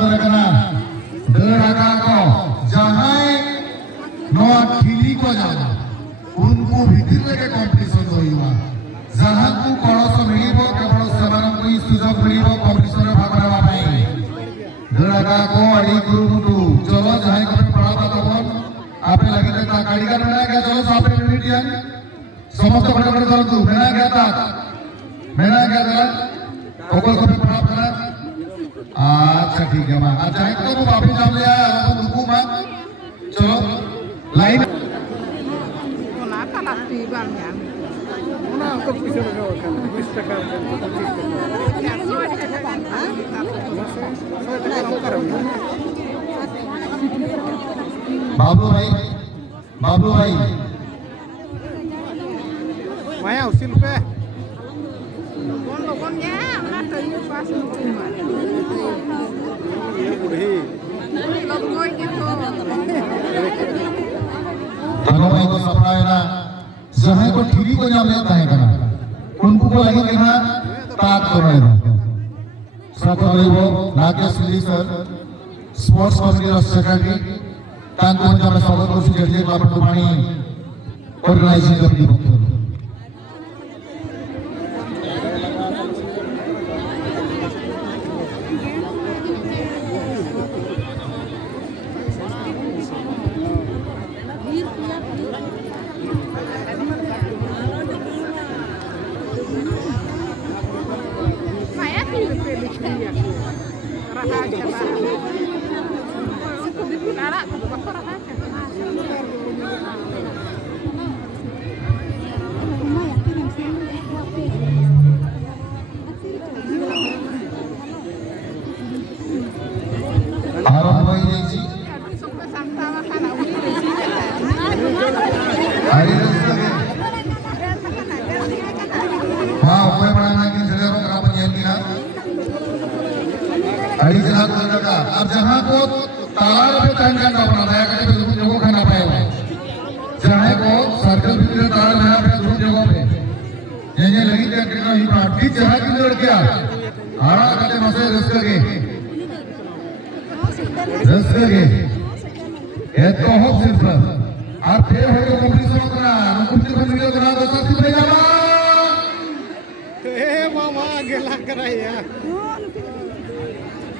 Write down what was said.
उतर करना डराका को जहां नौ खिली को जाना उनको भीतर लगे कंपटीशन होइबा जहां को कळस मिलिबो केवल समान को सुजोग मिलिबो कंपटीशन रे भाग लेवा पई डराका को अडी गुरुमुटु चलो जहां को पड़ाबा तबन आपे लगी ता गाड़ी का बना गया चलो सापे यूनिटियन समस्त बड़े-बड़े करतु मेना गया था ओकल को पड़ा पड़ा अच्छा ठीक है मां अच्छा है तो वापस जाम ले आया तो रुकू मां चलो लाइन ना काला टीबा में ना को पीछे लगा हुआ है 20 टका 25 बाबू भाई माया उसिल पे कौन गया ना तो ये पास में ये बुढ़ी लोग कोई के तो भाई को सपना है ना जहां को ठीरी को जाम लेता है करना उनको को लगी कि ना ताक कर रहे हैं साथ में वो नागेश सिली सर स्पोर्ट्स कमिटी सेक्रेटरी तांको जब स्वागत को जेडली क्लब टुमानी ऑर्गेनाइजिंग कमिटी पक्ष अब जहां को तालाब पे तैन करना पड़ा है कि तुम लोगों खाना पाएगा जहां को सर्कल भी तालाब है पे तुम जगह पे ये लगी क्या करना ही पार्टी जहां की लड़ गया आड़ा करते मसे रस करके ये तो हो सिर्फ आप फिर हो गए कंपटीशन करना कंपटीशन वीडियो करना 10 से बनेगा ए मामा गेला कराया